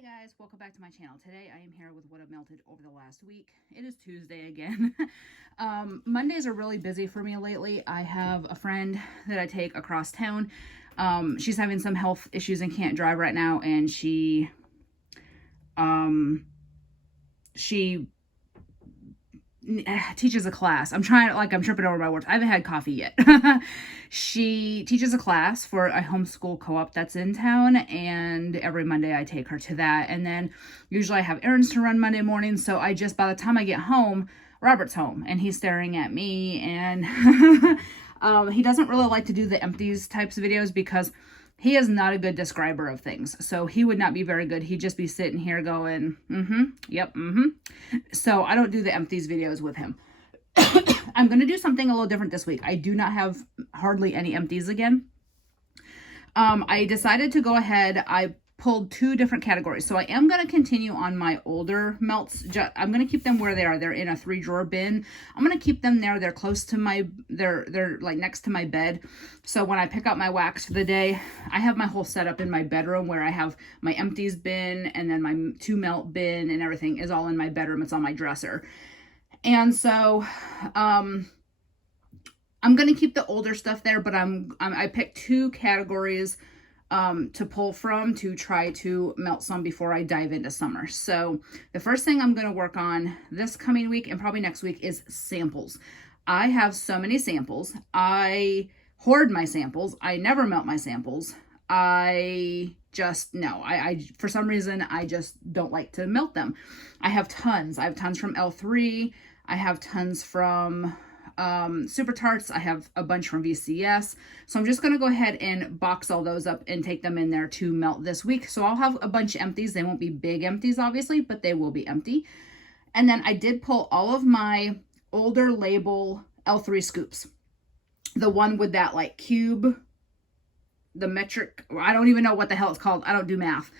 Hey guys, welcome back to my channel. Today I am here with what I've melted over the last week. It is Tuesday again. Mondays are really busy for me lately. I have a friend that I take across town. She's having some health issues and can't drive right now, and she teaches a class. I'm tripping over my words. I haven't had coffee yet. She teaches a class for a homeschool co-op that's in town, and every Monday I take her to that. And then usually I have errands to run Monday morning, so by the time I get home, Robert's home and he's staring at me, and he doesn't really like to do the empties types of videos because he is not a good describer of things. So he would not be very good. He'd just be sitting here going, yep, So I don't do the empties videos with him. I'm going to do something a little different this week. I do not have hardly any empties again. I decided to go ahead. I pulled two different categories. So I am going to continue on my older melts. I'm going to keep them where they are. They're in a 3-drawer bin. I'm going to keep them there. They're close to they're like next to my bed. So when I pick up my wax for the day, I have my whole setup in my bedroom where I have my empties bin, and then my 2 melt bin and everything is all in my bedroom. It's on my dresser. And so, I'm going to keep the older stuff there, but I picked 2 categories to pull from to try to melt some before I dive into summer. So the first thing I'm going to work on this coming week and probably next week is samples. I have so many samples. I hoard my samples. I never melt my samples. I for some reason, I just don't like to melt them. I have tons. I have tons from L3. I have tons from Super Tarts. I have a bunch from VCS. So I'm just going to go ahead and box all those up and take them in there to melt this week. So I'll have a bunch of empties. They won't be big empties, obviously, but they will be empty. And then I did pull all of my older label L3 scoops. The one with that like cube, the metric, I don't even know what the hell it's called. I don't do math.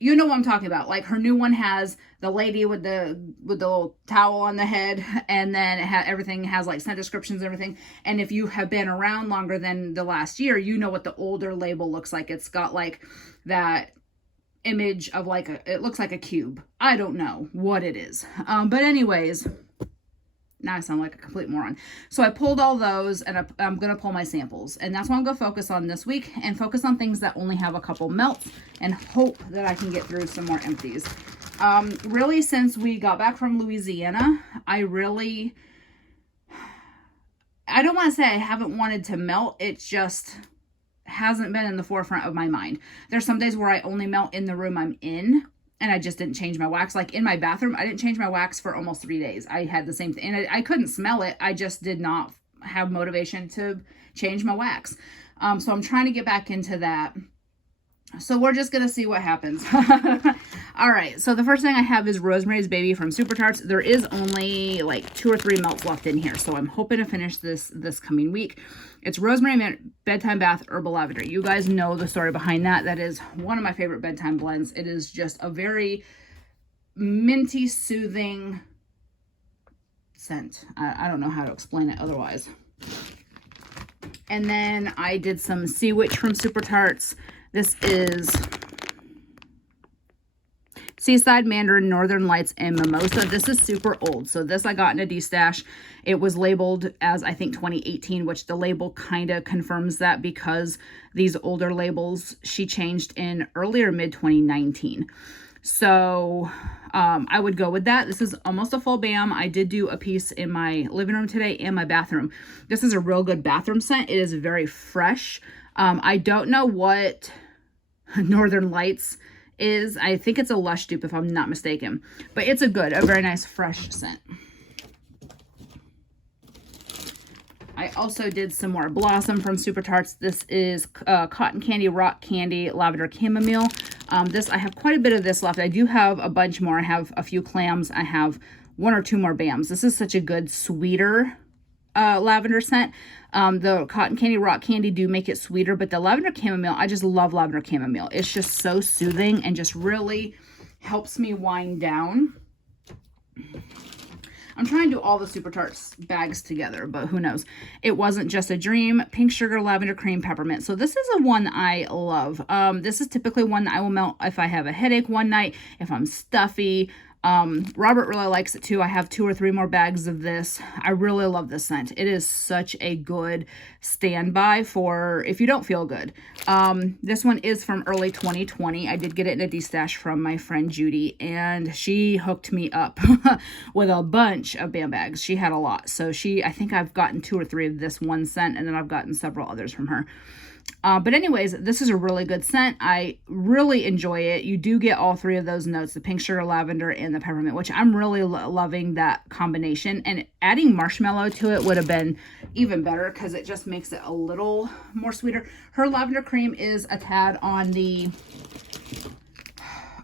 You know what I'm talking about. Like her new one has the lady with the little towel on the head, and then everything has like scent descriptions and everything. And if you have been around longer than the last year, you know what the older label looks like. It's got like that image of it looks like a cube. I don't know what it is. But anyways, now I sound like a complete moron. So I pulled all those, and I'm going to pull my samples. And that's what I'm going to focus on this week, and focus on things that only have a couple melts, and hope that I can get through some more empties. Really, since we got back from Louisiana, I don't want to say I haven't wanted to melt. It just hasn't been in the forefront of my mind. There's some days where I only melt in the room I'm in, and I just didn't change my wax. Like in my bathroom, I didn't change my wax for almost 3 days. I had the same thing, and I couldn't smell it. I just did not have motivation to change my wax. So I'm trying to get back into that. So we're just going to see what happens. All right. So the first thing I have is Rosemary's Baby from Super Tarts. There is only like 2 or 3 melts left in here. So I'm hoping to finish this coming week. It's Rosemary Bedtime Bath Herbal Lavender. You guys know the story behind that. That is one of my favorite bedtime blends. It is just a very minty, soothing scent. I don't know how to explain it otherwise. And then I did some Sea Witch from Super Tarts. This is Seaside Mandarin, Northern Lights, and Mimosa. This is super old. So this I got in a D-stash. It was labeled as, I think, 2018, which the label kind of confirms that because these older labels she changed in earlier mid-2019. So I would go with that. This is almost a full BAM. I did do a piece in my living room today and my bathroom. This is a real good bathroom scent. It is very fresh. I don't know what Northern Lights is. I think it's a Lush dupe if I'm not mistaken, but it's a very nice fresh scent. I also did some more Blossom from Super Tarts. This is Cotton Candy, Rock Candy, Lavender Chamomile. I have quite a bit of this left. I do have a bunch more. I have a few clams. I have 1 or 2 more BAMs. This is such a good, sweeter lavender scent. The Cotton Candy, Rock Candy do make it sweeter, but the Lavender Chamomile, I just love Lavender Chamomile. It's just so soothing and just really helps me wind down. I'm trying to do all the Super Tarts bags together, but who knows. It Wasn't Just a Dream, Pink Sugar, Lavender Cream, Peppermint. So this is a one I love. This is typically one that I will melt if I have a headache one night, if I'm stuffy. Robert really likes it too. I have 2 or 3 more bags of this. I really love this scent. It is such a good standby for if you don't feel good. This one is from early 2020. I did get it in a de-stash from my friend Judy, and she hooked me up with a bunch of BAM bags. She had a lot. So I think I've gotten 2 or 3 of this one scent, and then I've gotten several others from her. But anyways, this is a really good scent. I really enjoy it. You do get all 3 of those notes, the pink sugar, lavender, and the peppermint, which I'm really loving that combination. And adding marshmallow to it would have been even better because it just makes it a little more sweeter. Her lavender cream is a tad on the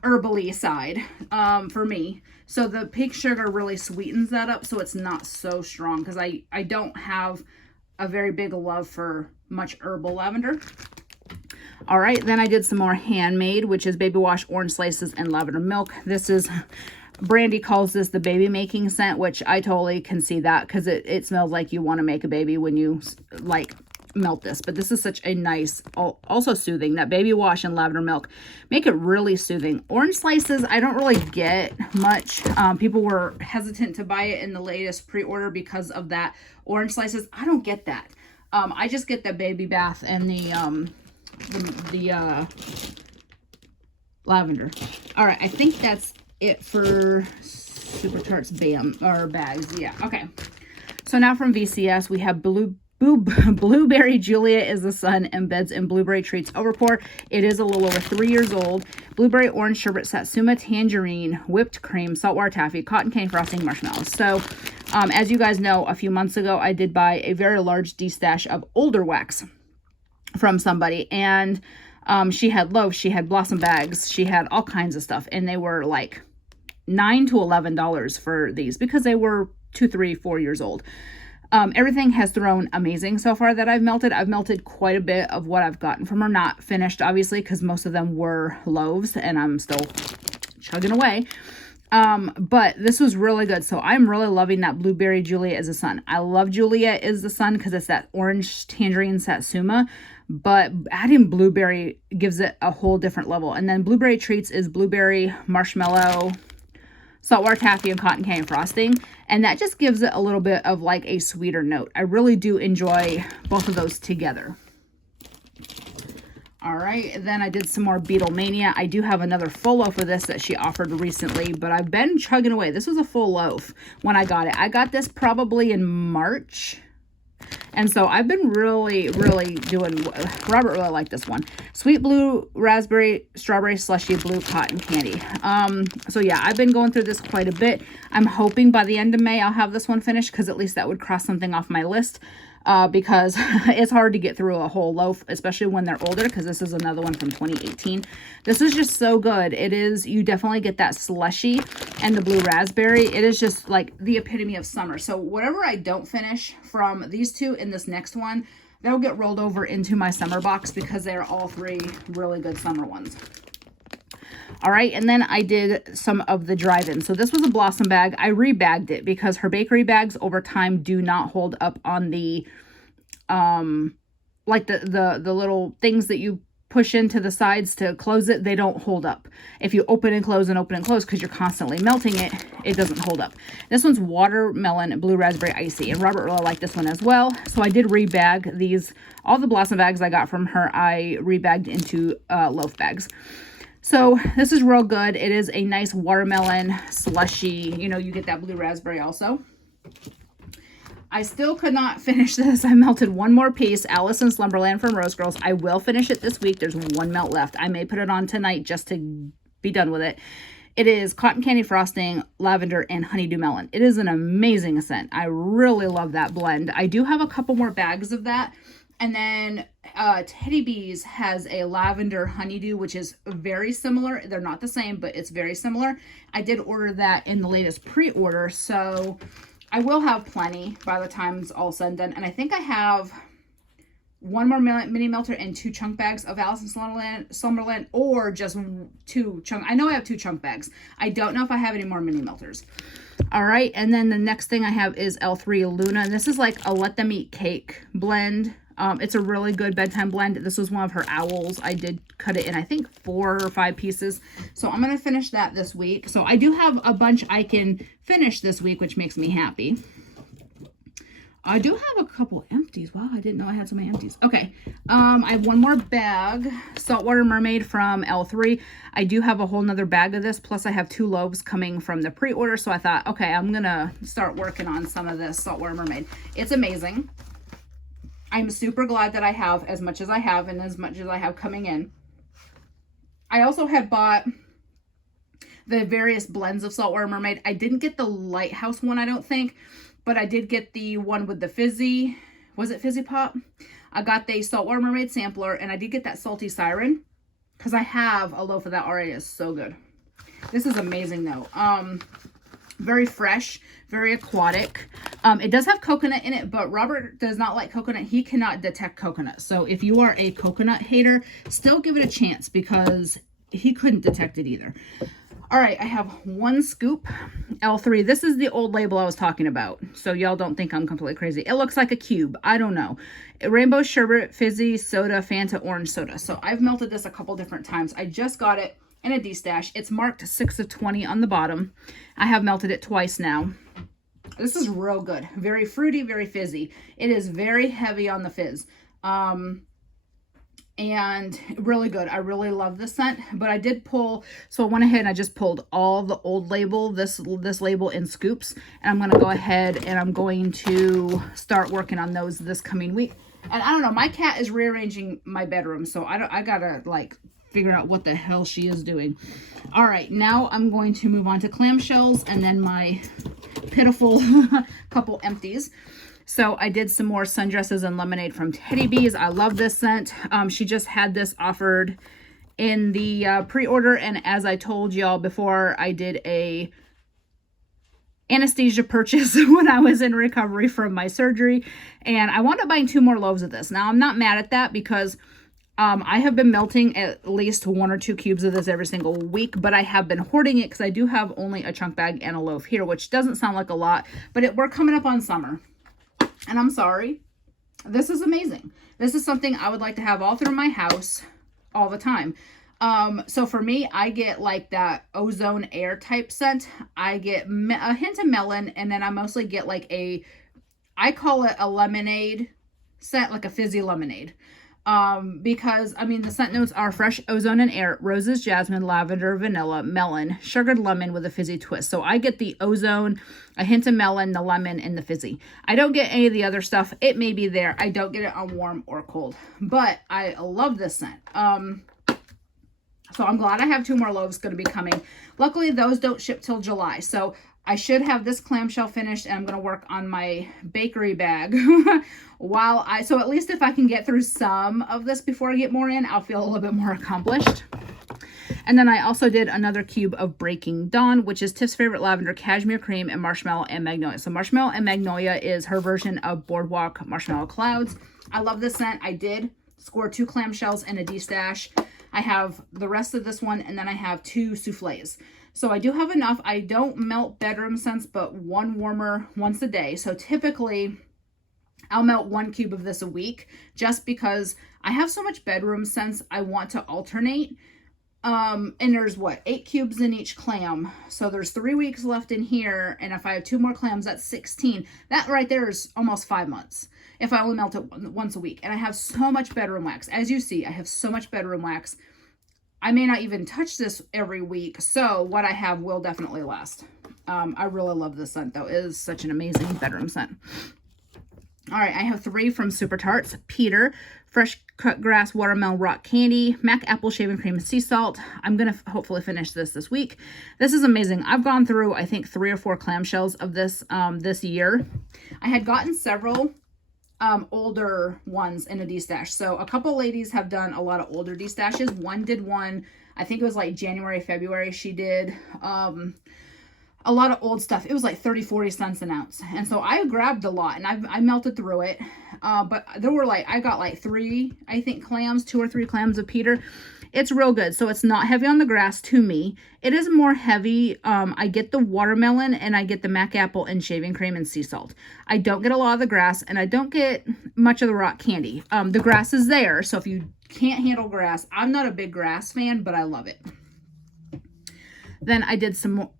herbally side for me. So the pink sugar really sweetens that up so it's not so strong because I don't have a very big love for much herbal lavender. All right, then I did some more handmade, which is baby wash, orange slices, and lavender milk. This is, Brandy calls this the baby making scent, which I totally can see that because it smells like you want to make a baby when you like melt this. But this is such a nice, also soothing. That baby wash and lavender milk make it really soothing. Orange slices, I don't really get much. People were hesitant to buy it in the latest pre-order because of that orange slices. I don't get that. I just get the baby bath and the lavender. All right, I think that's it for Super Tarts BAM or bags. Yeah, okay. So now from VCS, we have Blueberry Julia is the Sun embeds in blueberry treats overpour. It is a little over 3 years old. Blueberry orange sherbet, satsuma tangerine, whipped cream, saltwater taffy, cotton candy frosting, marshmallows. So as you guys know, a few months ago I did buy a very large de-stash of older wax from somebody, and she had loaves, she had blossom bags, she had all kinds of stuff, and they were like $9 to $11 for these because they were 2, 3, 4 years old. Everything has thrown amazing so far that I've melted. I've melted quite a bit of what I've gotten from her. Not finished, obviously, because most of them were loaves, and I'm still chugging away. But this was really good. So I'm really loving that Blueberry Julia is the Sun. I love Julia is the Sun because it's that orange tangerine satsuma. But adding blueberry gives it a whole different level. And then Blueberry Treats is blueberry, marshmallow, saltwater taffy, and cotton candy frosting, and that just gives it a little bit of like a sweeter note. I really do enjoy both of those together. All right, then I did some more Beatlemania. I do have another full loaf of this that she offered recently, but I've been chugging away. This was a full loaf when I got it. I got this probably in March. And so I've been really doing, Robert really liked this one. Sweet blue, raspberry, strawberry, slushy, blue cotton candy. So yeah, I've been going through this quite a bit. I'm hoping by the end of May I'll have this one finished because at least that would cross something off my list. Because it's hard to get through a whole loaf, especially when they're older, because this is another one from 2018. This is just so good. It is, you definitely get that slushy and the blue raspberry. It is just like the epitome of summer. So whatever I don't finish from these two in this next one, they'll get rolled over into my summer box because they're all 3 really good summer ones. All right, and then I did some of the drive-in. So this was a Blossom bag. I rebagged it because her bakery bags over time do not hold up on the, like the little things that you push into the sides to close it. They don't hold up. If you open and close because you're constantly melting it, it doesn't hold up. This one's watermelon and blue raspberry icy, and Robert really liked this one as well. So I did rebag these. All the Blossom bags I got from her, I rebagged into loaf bags. So this is real good. It is a nice watermelon slushy. You know, you get that blue raspberry also. I still could not finish this. I melted one more piece, Alice in Slumberland from Rose Girls. I will finish it this week. There's one melt left. I may put it on tonight just to be done with it. It is cotton candy frosting, lavender, and honeydew melon. It is an amazing scent. I really love that blend. I do have a couple more bags of that. And then Teddy Bees has a lavender honeydew, which is very similar. They're not the same, but it's very similar. I did order that in the latest pre-order, so I will have plenty by the time it's all said and done. And I think I have one more mini melter and 2 chunk bags of Alice in Slumberland, or just 2 chunk. I know I have 2 chunk bags. I don't know if I have any more mini melters. All right, and then the next thing I have is L3 Luna, and this is like a Let Them Eat Cake blend. It's a really good bedtime blend. This was one of her owls. I did cut it in, I think, 4 or 5 pieces. So I'm going to finish that this week. So I do have a bunch I can finish this week, which makes me happy. I do have a couple empties. Wow, I didn't know I had so many empties. Okay, I have one more bag, Saltwater Mermaid from L3. I do have a whole nother bag of this, plus I have 2 loaves coming from the pre-order, so I thought, okay, I'm gonna start working on some of this Saltwater Mermaid. It's amazing. I'm super glad that I have as much as I have and as much as I have coming in. I also had bought the various blends of Saltwater Mermaid. I didn't get the Lighthouse one, I don't think, but I did get the one with the fizzy, was it Fizzy Pop? I got the Saltwater Mermaid sampler, and I did get that Salty Siren because I have a loaf of that already. It's so good. This is amazing though. Very fresh, very aquatic. It does have coconut in it, but Robert does not like coconut. He cannot detect coconut. So if you are a coconut hater, still give it a chance because he couldn't detect it either. All right, I have 1 scoop L3. This is the old label I was talking about, so y'all don't think I'm completely crazy. It looks like a cube. I don't know. Rainbow sherbet, fizzy soda, Fanta orange soda. So I've melted this a couple different times. I just got it in a D-stash. It's marked 6 of 20 on the bottom. I have melted it twice now. This is real good. Very fruity, very fizzy. It is very heavy on the fizz. And really good. I really love this scent, but I did pull, so I went ahead and I just pulled all the old label, this label in scoops, and I'm going to go ahead and I'm going to start working on those this coming week. And I don't know, my cat is rearranging my bedroom, so I gotta like figure out what the hell she is doing. All right, now I'm going to move on to clamshells and then my pitiful couple empties. So I did some more sundresses and lemonade from Teddy Bees. I love this scent. She just had this offered in the pre-order, and as I told y'all before, I did a anesthesia purchase when I was in recovery from my surgery, and I wound up buying 2 more loaves of this. Now I'm not mad at that because I have been melting at least 1 or 2 cubes of this every single week, but I have been hoarding it because I do have only a chunk bag and a loaf here, which doesn't sound like a lot, but we're coming up on summer. And I'm sorry, this is amazing. This is something I would like to have all through my house all the time. So for me, I get like that ozone air type scent. I get a hint of melon, and then I mostly get like I call it a lemonade scent, like a fizzy lemonade. Because I mean the scent notes are fresh ozone and air, roses, jasmine, lavender, vanilla, melon, sugared lemon with a fizzy twist. So I get the ozone, a hint of melon, the lemon, and the fizzy. I don't get any of the other stuff. It may be there. I don't get it on warm or cold, but I love this scent. So I'm glad I have 2 more loaves going to be coming. Luckily, those don't ship till July. So I should have this clamshell finished, and I'm going to work on my bakery bag so at least if I can get through some of this before I get more in, I'll feel a little bit more accomplished. And then I also did another cube of Breaking Dawn, which is Tiff's favorite lavender, cashmere cream, and marshmallow and magnolia. So marshmallow and magnolia is her version of Boardwalk Marshmallow Clouds. I love this scent. I did score 2 clamshells and a D-stash. I have the rest of this one, and then I have 2 soufflés. So I do have enough. I don't melt bedroom scents, but 1 warmer once a day. So typically I'll melt 1 cube of this a week just because I have so much bedroom scents I want to alternate. And there's 8 cubes in each clam. So there's 3 weeks left in here. And if I have 2 more clams, that's 16. That right there is almost 5 months if I only melt it once a week. And I have so much bedroom wax. As you see, I have so much bedroom wax. I may not even touch this every week, so what I have will definitely last. I really love this scent, though. It is such an amazing bedroom scent. All right, I have 3 from Super Tarts. Peter, Fresh Cut Grass Watermelon Rock Candy, Mac Apple Shaving Cream and Sea Salt. I'm going to hopefully finish this week. This is amazing. I've gone through, I think, 3 or 4 clamshells of this this year. I had gotten several older ones in a D-stash. So a couple ladies have done a lot of older D-stashes. One did one, I think it was like January, February she did. a lot of old stuff. It was like 30-40 cents an ounce. And so I grabbed a lot and I melted through it. But there were like, I got like 3, I think, clams, 2 or 3 clams of Peter. It's real good. So it's not heavy on the grass to me. It is more heavy. I get the watermelon and I get the mac apple and shaving cream and sea salt. I don't get a lot of the grass and I don't get much of the rock candy. The grass is there. So if you can't handle grass, I'm not a big grass fan, but I love it. Then I did some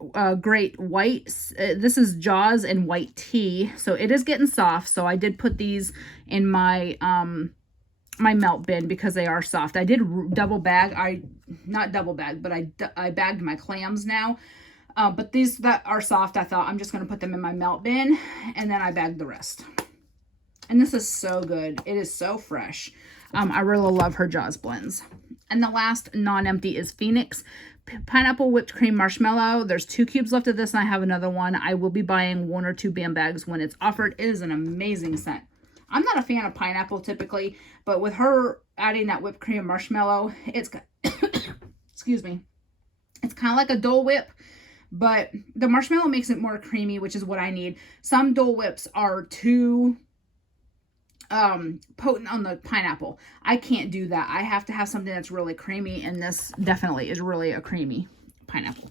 great whites. This is Jaws and white tea. So it is getting soft. So I did put these in my my melt bin because they are soft. I did double bag. Not double bag, but I bagged my clams now. But these that are soft, I thought I'm just going to put them in my melt bin. And then I bagged the rest. And this is so good. It is so fresh. I really love her Jaws blends. And the last non-empty is Phoenix Pineapple Whipped Cream Marshmallow. There's 2 cubes left of this and I have another one. I will be buying 1 or 2 BAM bags when it's offered. It is an amazing scent. I'm not a fan of pineapple typically, but with her adding that whipped cream marshmallow, it's got, excuse me, it's kind of like a Dole Whip, but the marshmallow makes it more creamy, which is what I need. Some Dole Whips are too potent on the pineapple. I can't do that. I have to have something that's really creamy, and this definitely is really a creamy pineapple.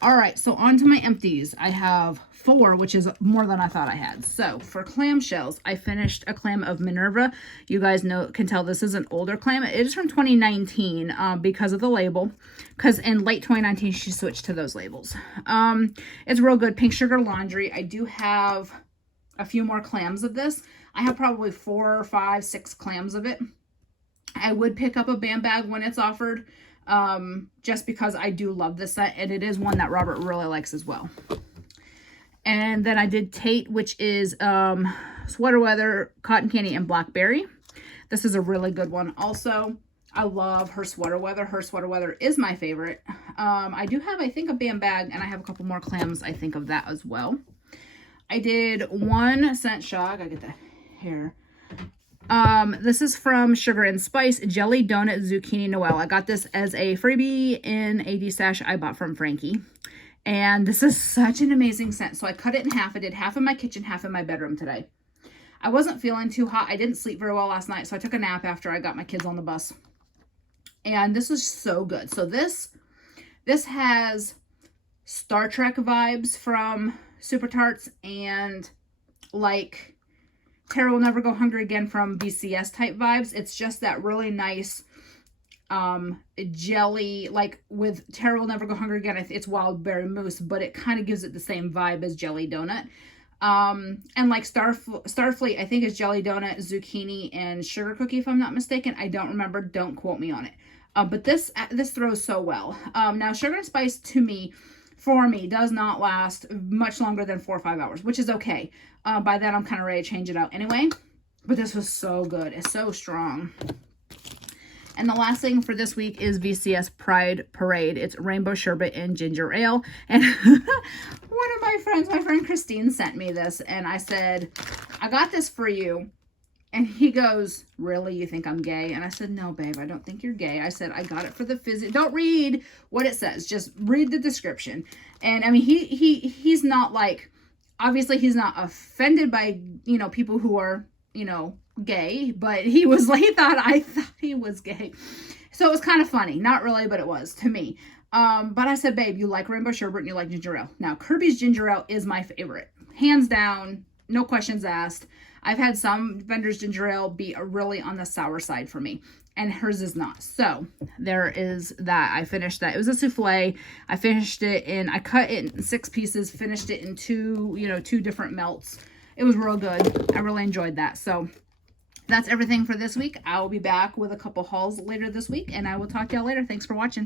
All right, so on to my empties. I have 4, which is more than I thought I had. So for clamshells, I finished a clam of Minerva. You guys can tell this is an older clam. It is from 2019 because of the label. Because in late 2019, she switched to those labels. It's real good. Pink Sugar Laundry. I do have a few more clams of this. I have probably 4, 5, 6 clams of it. I would pick up a BAM bag when it's offered, just because I do love this set, and it is one that Robert really likes as well. And then I did Tate, which is Sweater Weather, Cotton Candy, and Blackberry. This is a really good one also. I love her Sweater Weather. Her Sweater Weather is my favorite. I do have, I think, a BAM bag, and I have a couple more clams, I think, of that as well. I did 1 Scent Shock. I get the hair. This is from Sugar and Spice Jelly Donut Zucchini Noel. I got this as a freebie in a D-stash I bought from Frankie. And this is such an amazing scent. So I cut it in half. I did half in my kitchen, half in my bedroom today. I wasn't feeling too hot. I didn't sleep very well last night, so I took a nap after I got my kids on the bus. And this is so good. So this has Star Trek vibes from Super Tarts and like Tara Will Never Go Hungry Again from BCS type vibes. It's just that really nice jelly, like with Tara Will Never Go Hungry Again, it's wild berry mousse, but it kind of gives it the same vibe as jelly donut. And like Starfleet, I think is jelly donut, zucchini, and sugar cookie, if I'm not mistaken. I don't remember. Don't quote me on it. But this throws so well. Now Sugar and Spice for me does not last much longer than 4 or 5 hours, which is okay. By then I'm kind of ready to change it out anyway. But this was so good. It's so strong. And the last thing for this week is VCS Pride Parade. It's rainbow sherbet and ginger ale. And one of my friend Christine sent me this. And I said, I got this for you. And he goes, really? You think I'm gay? And I said, no, babe, I don't think you're gay. I said, I got it for the Don't read what it says. Just read the description. And I mean, he's not like, obviously he's not offended by, people who are, gay, but he was like, I thought he was gay. So it was kind of funny. Not really, but it was to me. But I said, babe, you like rainbow sherbet and you like ginger ale. Now, Kirby's ginger ale is my favorite. Hands down, no questions asked. I've had some vendors' ginger ale be really on the sour side for me, and hers is not. So there is that. I finished that. It was a souffle. I finished it I cut it in 6 pieces, finished it in 2 different melts. It was real good. I really enjoyed that. So that's everything for this week. I will be back with a couple hauls later this week, and I will talk to y'all later. Thanks for watching.